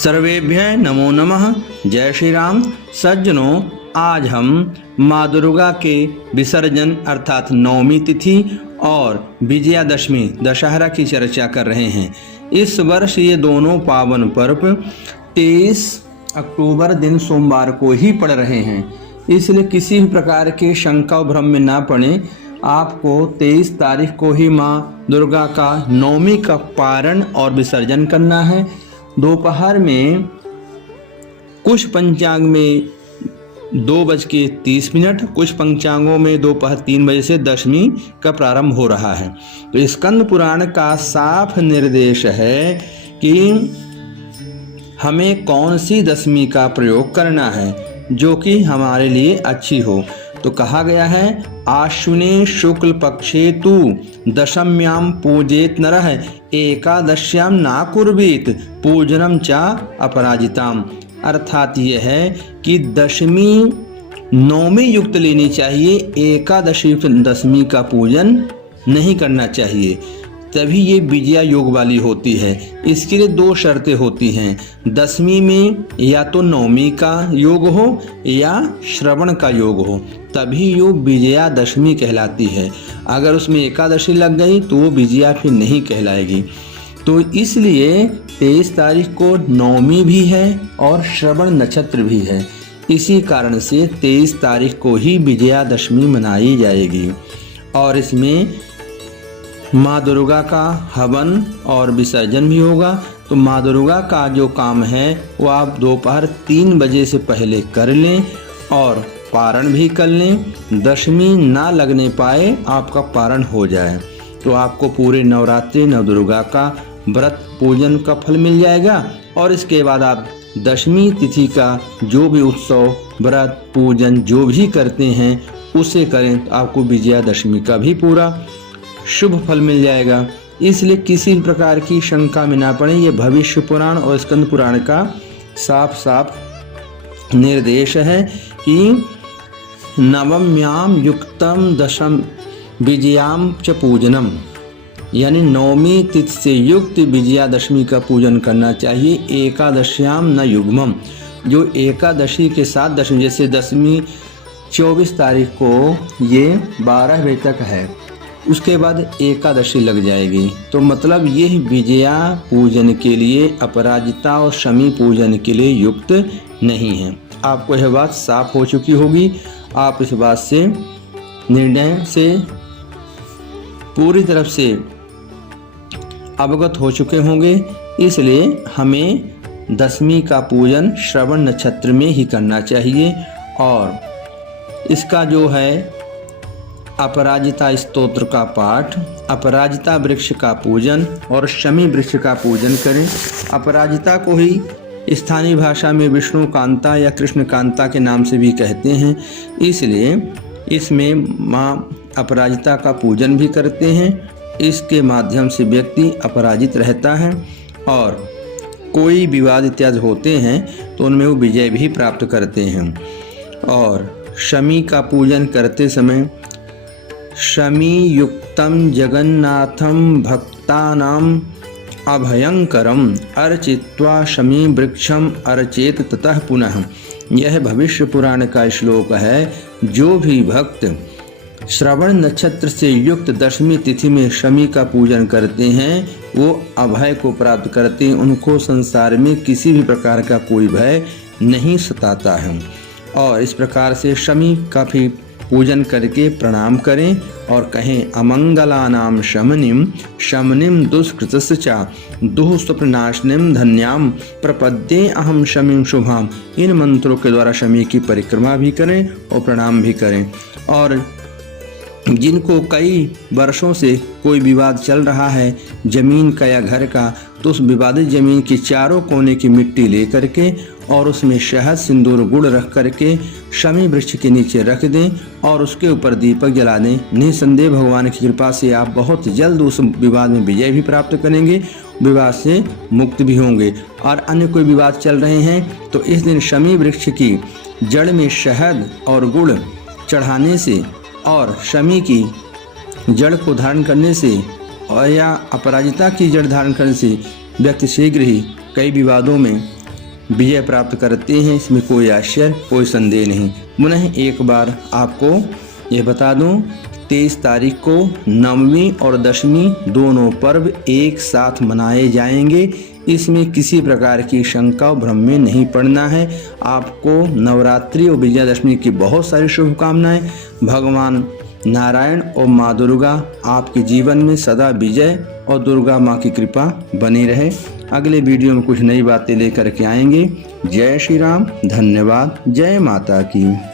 सर्वेभ्यः नमो नमः। जय श्री राम। सज्जनों, आज हम माँ दुर्गा के विसर्जन अर्थात नवमी तिथि और विजयादशमी दशहरा की चर्चा कर रहे हैं। इस वर्ष ये दोनों पावन पर्व 23 अक्टूबर दिन सोमवार को ही पड़ रहे हैं, इसलिए किसी भी प्रकार के शंका और भ्रम में ना पड़े। आपको 23 तारीख को ही माँ दुर्गा का नवमी का पारण और विसर्जन करना है। दोपहर में कुछ पंचांग में 2:30, कुछ पंचांगों में दोपहर 3 बजे से दशमी का प्रारंभ हो रहा है। तो स्कंद पुराण का साफ निर्देश है कि हमें कौन सी दशमी का प्रयोग करना है जो कि हमारे लिए अच्छी हो। तो कहा गया है, आश्विने शुक्ल पक्षे तु दशम्याम पूजेत नरः एकादश्याम ना कुर्वीत पूजनम चा अपराजिताम। अर्थात यह है कि दशमी नवमी युक्त लेनी चाहिए, एकादशी युक्त दशमी का पूजन नहीं करना चाहिए, तभी ये विजया योग वाली होती है। इसके लिए 2 शर्तें होती हैं, दशमी में या तो नवमी का योग हो या श्रवण का योग हो, तभी यो विजया दशमी कहलाती है। अगर उसमें एकादशी लग गई तो वो विजया फिर नहीं कहलाएगी। तो इसलिए 23 तारीख को नवमी भी है और श्रवण नक्षत्र भी है, इसी कारण से 23 तारीख को ही विजया दशमी मनाई जाएगी। और इसमें माँ दुर्गा का हवन और विसर्जन भी होगा। तो माँ दुर्गा का जो काम है वो आप दोपहर 3 बजे से पहले कर लें और पारण भी कर लें। दशमी ना लगने पाए आपका पारण हो जाए तो आपको पूरे नवरात्रि नवदुर्गा का व्रत पूजन का फल मिल जाएगा। और इसके बाद आप दशमी तिथि का जो भी उत्सव व्रत पूजन जो भी करते हैं उसे करें तो आपको विजयादशमी का भी पूरा शुभ फल मिल जाएगा। इसलिए किसी भी प्रकार की शंका में ना पड़े। ये भविष्य पुराण और स्कंद पुराण का साफ साफ निर्देश है कि नवम्याम युक्तम दशम विजयाम च पूजनम, यानी नवमी तिथि से युक्त विजयादशमी का पूजन करना चाहिए। एकादश्याम न युग्मम, जो एकादशी के साथ दशमी, जैसे दशमी 24 तारीख को ये 12 बजे तक है, उसके बाद एकादशी लग जाएगी। तो मतलब ये विजया पूजन के लिए, अपराजिता और शमी पूजन के लिए युक्त नहीं है। आपको यह बात साफ हो चुकी होगी। आप इस बात से निर्णय से पूरी तरफ से अवगत हो चुके होंगे। इसलिए हमें दशमी का पूजन श्रवण नक्षत्र में ही करना चाहिए। और इसका जो है अपराजिता स्तोत्र का पाठ, अपराजिता वृक्ष का पूजन और शमी वृक्ष का पूजन करें। अपराजिता को ही स्थानीय भाषा में विष्णु कांता या कृष्ण कांता के नाम से भी कहते हैं, इसलिए इसमें माँ अपराजिता का पूजन भी करते हैं। इसके माध्यम से व्यक्ति अपराजित रहता है और कोई विवाद इत्यादि होते हैं तो उनमें वो विजय भी प्राप्त करते हैं। और शमी का पूजन करते समय शमी युक्तम जगन्नाथम भक्तानाम अभयंकरम अर्चित्वा शमी वृक्षम अर्चेत ततः पुनः। यह भविष्य पुराण का श्लोक है। जो भी भक्त श्रवण नक्षत्र से युक्त दशमी तिथि में शमी का पूजन करते हैं वो अभय को प्राप्त करते हैं, उनको संसार में किसी भी प्रकार का कोई भय नहीं सताता है। और इस प्रकार से शमी का भी पूजन करके प्रणाम करें और कहें, अमंगलानाम शमनिम शमनिम दुष्कृतस्य च दुःस्वप्ननाशिनीं धन्याम प्रपद्ये अहम शमीं शुभाम। इन मंत्रों के द्वारा शमी की परिक्रमा भी करें और प्रणाम भी करें। और जिनको कई वर्षों से कोई विवाद चल रहा है जमीन का या घर का, तो उस विवादित जमीन के चारों कोने की मिट्टी ले करके और उसमें शहद सिंदूर गुड़ रख करके शमी वृक्ष के नीचे रख दें और उसके ऊपर दीपक जला दें। निसंदेह भगवान की कृपा से आप बहुत जल्द उस विवाद में विजय भी प्राप्त करेंगे, विवाद से मुक्त भी होंगे। और अन्य कोई विवाद चल रहे हैं तो इस दिन शमी वृक्ष की जड़ में शहद और गुड़ चढ़ाने से और शमी की जड़ को धारण करने से और या अपराजिता की जड़ धारण करने से व्यक्ति शीघ्र ही कई विवादों में विजय प्राप्त करते हैं, इसमें कोई आश्चर्य कोई संदेह नहीं। पुनः एक बार आपको ये बता दूं, 23 तारीख को नवमी और दशमी दोनों पर्व एक साथ मनाए जाएंगे। इसमें किसी प्रकार की शंका और भ्रम में नहीं पड़ना है। आपको नवरात्रि और विजयादशमी की बहुत सारी शुभकामनाएं। भगवान नारायण और माँ दुर्गा आपके जीवन में सदा विजय और दुर्गा माँ की कृपा बनी रहे। अगले वीडियो में कुछ नई बातें लेकर के आएंगे। जय श्री राम, धन्यवाद, जय माता की।